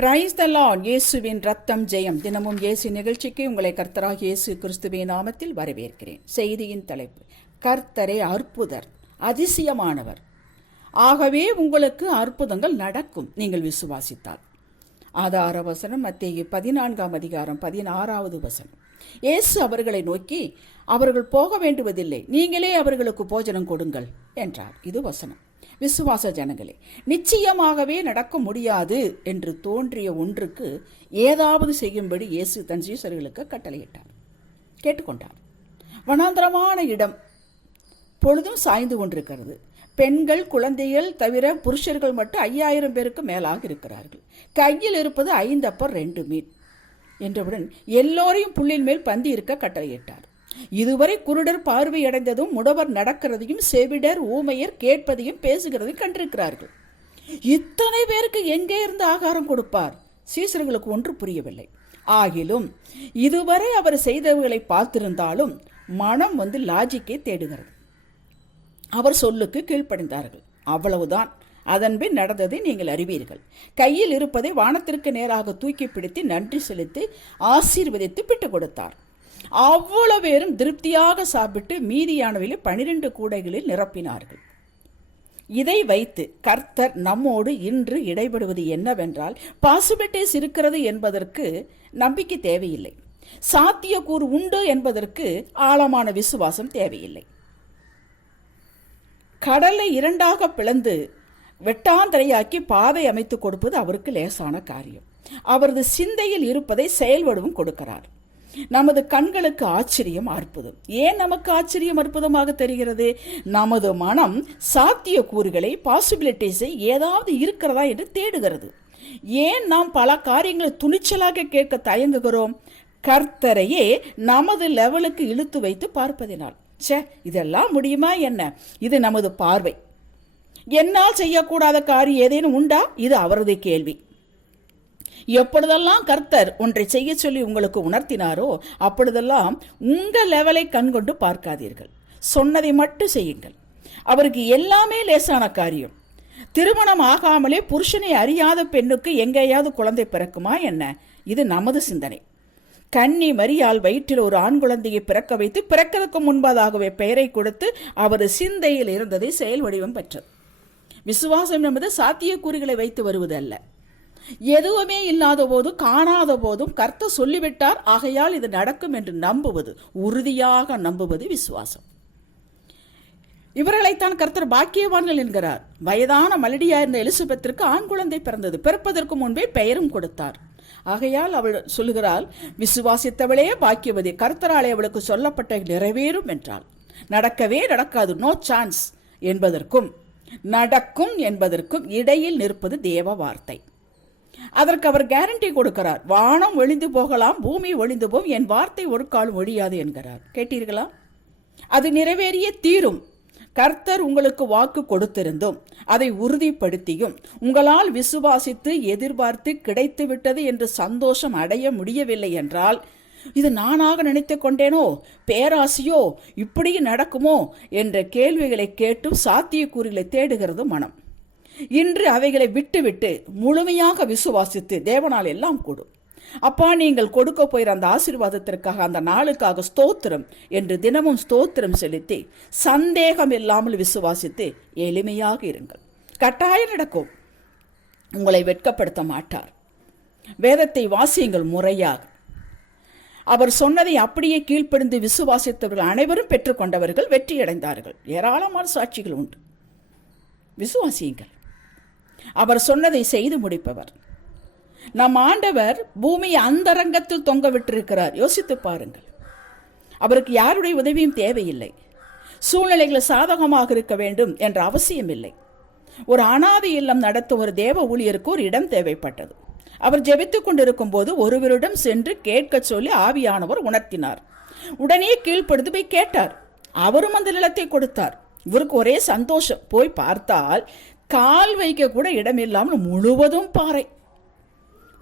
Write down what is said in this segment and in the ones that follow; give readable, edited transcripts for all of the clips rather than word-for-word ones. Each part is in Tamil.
Praise the Lord. இயேசுவின் ரத்தம் ஜெயம். தினமும் இயேசு நிகழ்ச்சிக்கு உங்களை கர்த்தராகிய இயேசு கிறிஸ்துவின் நாமத்தில் வரவேற்கிறேன். செய்தியின் தலைப்பு, கர்த்தரே அற்புதர், அதிசயமானவர். ஆகவே உங்களுக்கு அற்புதங்கள் நடக்கும் நீங்கள் விசுவாசித்தால். ஆதார வசனம் மத்தேயு 14:16. இயேசு அவர்களை நோக்கி, அவர்கள் போக வேண்டுவதில்லை, நீங்களே அவர்களுக்கு போஜனம் கொடுங்கள் என்றார். இது வசனம். விசுவாச ஜனங்களே, நிச்சயமாகவே நடக்க முடியாது என்று தோன்றிய ஒன்றுக்கு ஏதாவது செய்யும்படி இயேசு தன் சீஷர்களுக்கு கட்டளையிட்டார். கேட்டுக்கொண்டார். வனாந்தரமான இடம், பொழுதும் சாய்ந்து கொண்டிருக்கிறது. பெண்கள் குழந்தைகள் தவிர புருஷர்கள் மட்டும் 5000 பேருக்கு மேலாக இருக்கிறார்கள். கையில் இருப்பது 5 அப்பம் 2 மீன் என்றவுடன் எல்லோரையும் புல்லின் மேல் பந்தி இருக்க கட்டளையிட்டார். இதுவரை குருடர் பார்வையடைந்ததும், முடவர் நடக்கிறதையும், செவிடர் ஊமையர் கேட்பதையும் பேசுகிறதையும் கண்டிருக்கிறார்கள். இத்தனை பேருக்கு எங்கே இருந்து ஆகாரம் கொடுப்பார்? சீசர்களுக்கு ஒன்று புரியவில்லை. ஆகிலும் இதுவரை அவர் செய்தவர்களை பார்த்திருந்தாலும் மனம் லாஜிக்கை தேடுகிறது. அவர் சொல்லுக்கு கீழ்ப்படிந்தார்கள், அவ்வளவுதான். அதன்பின் நடந்ததை நீங்கள் அறிவீர்கள். கையில் இருப்பதை வானத்திற்கு நேராக தூக்கி பிடித்து நன்றி செலுத்தி ஆசீர்வதித்து பிட்டு கொடுத்தார். அவ்வளவு பேரும் திருப்தியாக சாப்பிட்டு மீதியானவிலே 12 கூடைகளில் நிரப்பினார்கள். இதை வைத்து கர்த்தர் நம்மோடு இன்று இடைபடுவது என்னவென்றால், பாசிபிலிட்டிஸ் இருக்கிறது என்பதற்கு நம்பிக்கை தேவையில்லை. சாத்தியக்கூறு உண்டு என்பதற்கு ஆழமான விசுவாசம் தேவையில்லை. கடலை 2ஆக பிளந்து வெட்டாந்தரையாக்கி பாதை அமைத்து கொடுப்பது அவருக்கு லேசான காரியம். அவரது சிந்தையில் இருப்பதை செயல்வடிவும் கொடுக்கிறார். நமது கண்களுக்கு ஆச்சரியம் அற்புதம். ஏன் நமக்கு ஆச்சரியம் அற்புதமாக தெரிகிறது? நமது மனம் சாத்திய கூறுகளை, பாசிபிலிட்டிஸை ஏதாவது இருக்கிறதா என்று தேடுகிறது. ஏன் நாம் பல காரியங்களை துணிச்சலாக கேட்க தயங்குகிறோம்? கர்த்தரையே நமது லெவலுக்கு இழுத்து வைத்து பார்ப்பதினால். இதெல்லாம் முடியுமா என்ன? இது நமது பார்வை. என்னால் செய்யக்கூடாத காரியம் ஏதேனும் உண்டா? இது அவரது கேள்வி. எப்பொழுதெல்லாம் கர்த்தர் ஒன்றை செய்ய சொல்லி உங்களுக்கு உணர்த்தினாரோ அப்பொழுதெல்லாம் உங்கள் லெவலை கண்கொண்டு பார்க்காதீர்கள். சொன்னதை மட்டும் செய்யுங்கள். அவருக்கு எல்லாமே லேசான காரியம். திருமணம் ஆகாமலே புருஷனை அறியாத பெண்ணுக்கு எங்கேயாவது குழந்தை பிறக்குமா என்ன? இது நமது சிந்தனை. கன்னி மரியாள் வயிற்றில் ஒரு ஆண் குழந்தையை பிறக்க வைத்து பிறக்கிறதுக்கு முன்பதாகவே பெயரை கொடுத்து அவர் சிந்தையில் இருந்ததை செயல் வடிவம் பெற்றது. விசுவாசம் என்பது சாத்தியக்கூறுகளை வைத்து வருவது அல்ல. எதுவுமே இல்லாத போதும் காணாத போதும் கர்த்தர் சொல்லிவிட்டார், ஆகையால் இது நடக்கும் என்று நம்புவது, உறுதியாக நம்புவது விசுவாசம். இவர்களைத்தான் கர்த்தர் பாக்கியவான்கள் என்கிறார். வயதான மலடியா இருந்த எலிசபெத்திற்கு ஆண் குழந்தை பிறந்தது. பிறப்பதற்கு முன்பே பெயரும் கொடுத்தார். ஆகையால் அவள் சொல்லுகிறாள், விசுவாசித்தவளே பாக்கியவதி, கர்த்தராலே அவளுக்கு சொல்லப்பட்ட நிறைவேறும் என்றாள். நடக்கவே நடக்காது, நோ சான்ஸ் என்பதற்கும் நடக்கும் என்பதற்கும் இடையில் நிற்பது தேவ வார்த்தை. அதற்கு அவர் கேரண்டி கொடுக்கிறார். வானம் ஒழிந்து போகலாம், பூமி ஒழிந்து போகும், என் வார்த்தை ஒரு காலம் ஒழியாது என்கிறார். கேட்டீர்களா? அது நிறைவேறிய தீரும். கர்த்தர் உங்களுக்கு வாக்கு கொடுத்திருந்தும் அதை உறுதிப்படுத்தியும் உங்களால் விசுவாசித்து எதிர்பார்த்து கிடைத்து விட்டது என்று சந்தோஷம் அடைய முடியவில்லை என்றால், இது நானாக நினைத்து கொண்டேனோ, பேராசையோ, இப்படி நடக்குமோ என்ற கேள்விகளை கேட்டும் சாத்தியக்கூறுகளை தேடுகிறது மனம். இன்று அவைகளை விட்டுவிட்டு முழுமையாக விசுவாசித்து தேவனால் எல்லாம் கூடும். அப்பா, நீங்கள் கொடுக்க போயிற அந்த ஆசீர்வாதத்திற்காக, அந்த நாளுக்காக ஸ்தோத்திரம் என்று தினமும் ஸ்தோத்திரம் செலுத்தி சந்தேகம் இல்லாமல் விசுவாசித்து எளிமையாக இருங்கள். கட்டாயம் நடக்கும். உங்களை வெட்கப்படுத்த மாட்டார். வேதத்தை வாசியுங்கள் முறையாக. அவர் சொன்னதை அப்படியே கீழ்ப்படிந்து விசுவாசித்தவர்கள் அனைவரும் பெற்றுக்கொண்டவர்கள் வெற்றியடைந்தார்கள். ஏராளமான சாட்சிகள் உண்டு. விசுவாசியுங்கள். அவர் சொன்னதை செய்து முடிப்பவர். நம் ஆண்டவர் பூமியை அந்தரங்கத்தில் தொங்க விட்டிருக்கிறார். யோசித்து பாருங்கள். அவருக்கு யாருடைய உதவியும் தேவையில்லை. சூழ்நிலைகள் சாதகமாக இருக்க வேண்டும் என்ற அவசியம் இல்லை. ஒரு அனாதை இல்லம் நடத்தும் ஒரு தேவ ஊழியருக்கு ஒரு இடம் தேவைப்பட்டது. அவர் ஜெபித்துக் கொண்டிருக்கும் போது ஒருவரிடம் சென்று கேட்க சொல்லி ஆவியானவர் உணர்த்தினார். உடனே கீழ்ப்படுத்து போய் கேட்டார். அவரும் அந்த நிலத்தை கொடுத்தார். இவருக்கு ஒரே சந்தோஷம். போய் பார்த்தால் கால் வைக்க கூட இடமில்லாமல் முழுவதும் பாறை.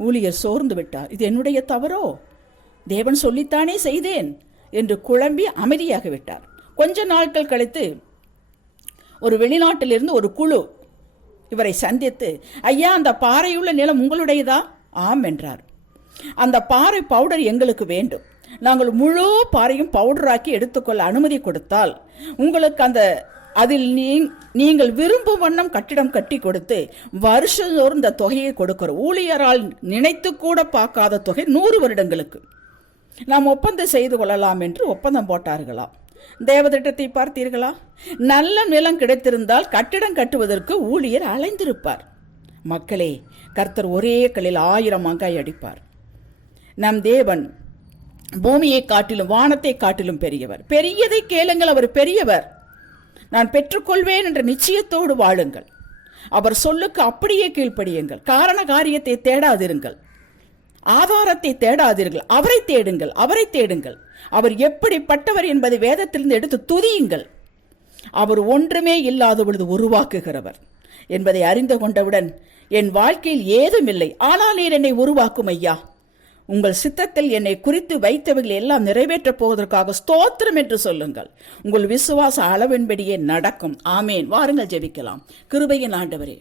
ஊழியர் சோர்ந்து விட்டார். இது என்னுடைய தவறோ? தேவன் சொல்லித்தானே செய்தேன் என்று குழம்பி அமைதியாக விட்டார். கொஞ்ச நாட்கள் கழித்து ஒரு வெளிநாட்டிலிருந்து ஒரு குழு இவரை சந்தித்து, ஐயா, அந்த பாறையுள்ள நிலம் உங்களுடையதா? ஆம் என்றார். அந்த பாறை பவுடர் எங்களுக்கு வேண்டும். நாங்கள் முழு பாறையும் பவுடராக்கி எடுத்துக்கொள்ள அனுமதி கொடுத்தால் உங்களுக்கு அதில் நீங்கள் விரும்பும் வண்ணம் கட்டிடம் கட்டி கொடுத்து வருஷந்தோறும் இந்த தொகையை கொடுக்கிறோம். ஊழியரால் நினைத்து கூட பார்க்காத தொகை 100 வருடங்களுக்கு நாம் ஒப்பந்தம் செய்து கொள்ளலாம் என்று ஒப்பந்தம் போட்டார்களாம். தேவதிட்டத்தை பார்த்தீர்களா? நல்ல நிலம் கிடைத்திருந்தால் கட்டிடம் கட்டுவதற்கு ஊழியர் அலைந்திருப்பார். மக்களே, கர்த்தர் ஒரே கல்லில் 1000 மாங்காய் அடிப்பார். நம் தேவன் பூமியை காட்டிலும் வானத்தை காட்டிலும் பெரியவர். பெரியதை கேளுங்கள், அவர் பெரியவர். நான் பெற்றுக்கொள்வேன் என்ற நிச்சயத்தோடு வாழுங்கள். அவர் சொல்லுக்கு அப்படியே கீழ்ப்படியுங்கள். காரண காரியத்தை தேடாதிருங்கள், ஆதாரத்தை தேடாதீர்கள். அவரை தேடுங்கள், அவரை தேடுங்கள். அவர் எப்படிப்பட்டவர் என்பதை வேதத்திலிருந்து எடுத்து துதியுங்கள். அவர் ஒன்றுமே இல்லாத பொழுது உருவாக்குகிறவர் என்பதை அறிந்து கொண்டவுடன் என் வாழ்க்கையில் ஏதுமில்லை, ஆனால் நீர் என்னை உருவாக்கும் ஐயா. உங்கள் சித்தத்தில் என்னை குறித்து வைத்தவைகள் எல்லாம் நிறைவேற்றப் போவதற்காக ஸ்தோத்திரம் என்று சொல்லுங்கள். உங்கள் விசுவாச அளவின்படியே நடக்கும். ஆமேன். வாருங்கள் ஜெபிக்கலாம். கிருபையின் ஆண்டவரே,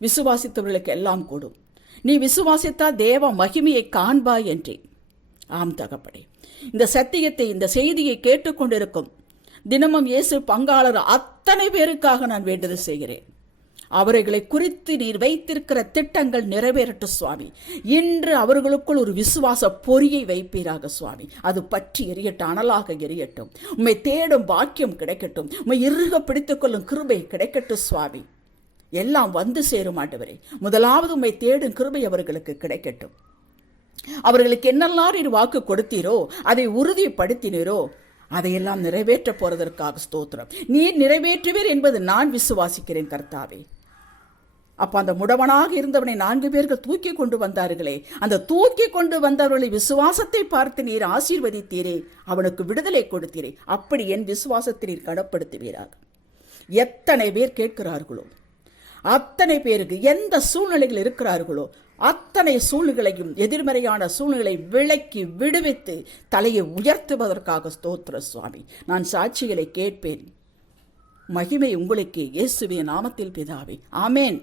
விசுவாசித்தவர்களுக்கு எல்லாம் கூடும். நீ விசுவாசித்தால் தேவ மகிமையை காண்பாய் என்றேன். ஆம் தகப்படே, இந்த சத்தியத்தை, இந்த செய்தியை கேட்டுக்கொண்டிருக்கும் தினமும் இயேசு பங்காளர் அத்தனை பேருக்காக நான் வேண்டுதல் செய்கிறேன். அவர்களை குறித்து நீர் வைத்திருக்கிற திட்டங்கள் நிறைவேறட்டும் சுவாமி. இன்று அவர்களுக்குள் ஒரு விசுவாச பொறியை வைப்பீராக சுவாமி. அது பற்றி எரியட்டும், அனலாக எரியட்டும். உம்மை தேடும் பாக்கியம் கிடைக்கட்டும். உம்மை இறுக பிடித்துக் கொள்ளும் கிருபை கிடைக்கட்டும் சுவாமி. எல்லாம் வந்து சேரும் ஆண்டவரே. முதலாவது உம்மை தேடும் கிருபை அவர்களுக்கு கிடைக்கட்டும். அவர்களுக்கு என்னெல்லாம் நீர் வாக்கு கொடுத்தீரோ, அதை உறுதிப்படுத்தினீரோ, அதையெல்லாம் நிறைவேற்ற போறதற்காக ஸ்தோத்திரம். நீர் நிறைவேற்றுவீர் என்பது நான் விசுவாசிக்கிறேன் கர்த்தாவே. அப்ப அந்த முடவனாக இருந்தவனை 4 பேர்கள் தூக்கி கொண்டு வந்தார்களே, அந்த தூக்கி கொண்டு வந்தவர்களை விசுவாசத்தை பார்த்து நீர் ஆசீர்வதித்தீரே, அவனுக்கு விடுதலை கொடுத்தீரே. அப்படி என் விசுவாசத்தை நீர் கனப்படுத்துவீராக. எத்தனை பேர் கேட்கிறார்களோ அத்தனை பேருக்கு, எந்த சூழ்நிலைகள் இருக்கிறார்களோ அத்தனை சூழ்நிலையும், எதிர்மறையான சூழ்நிலை விலக்கி விடுவித்து தலையை உயர்த்துவதற்காக ஸ்தோத்திர சுவாமி. நான் சாட்சிகளை கேட்பேன். மகிமை உங்களுக்கு இயேசுவின் நாமத்தில் பிதாவே. ஆமேன்.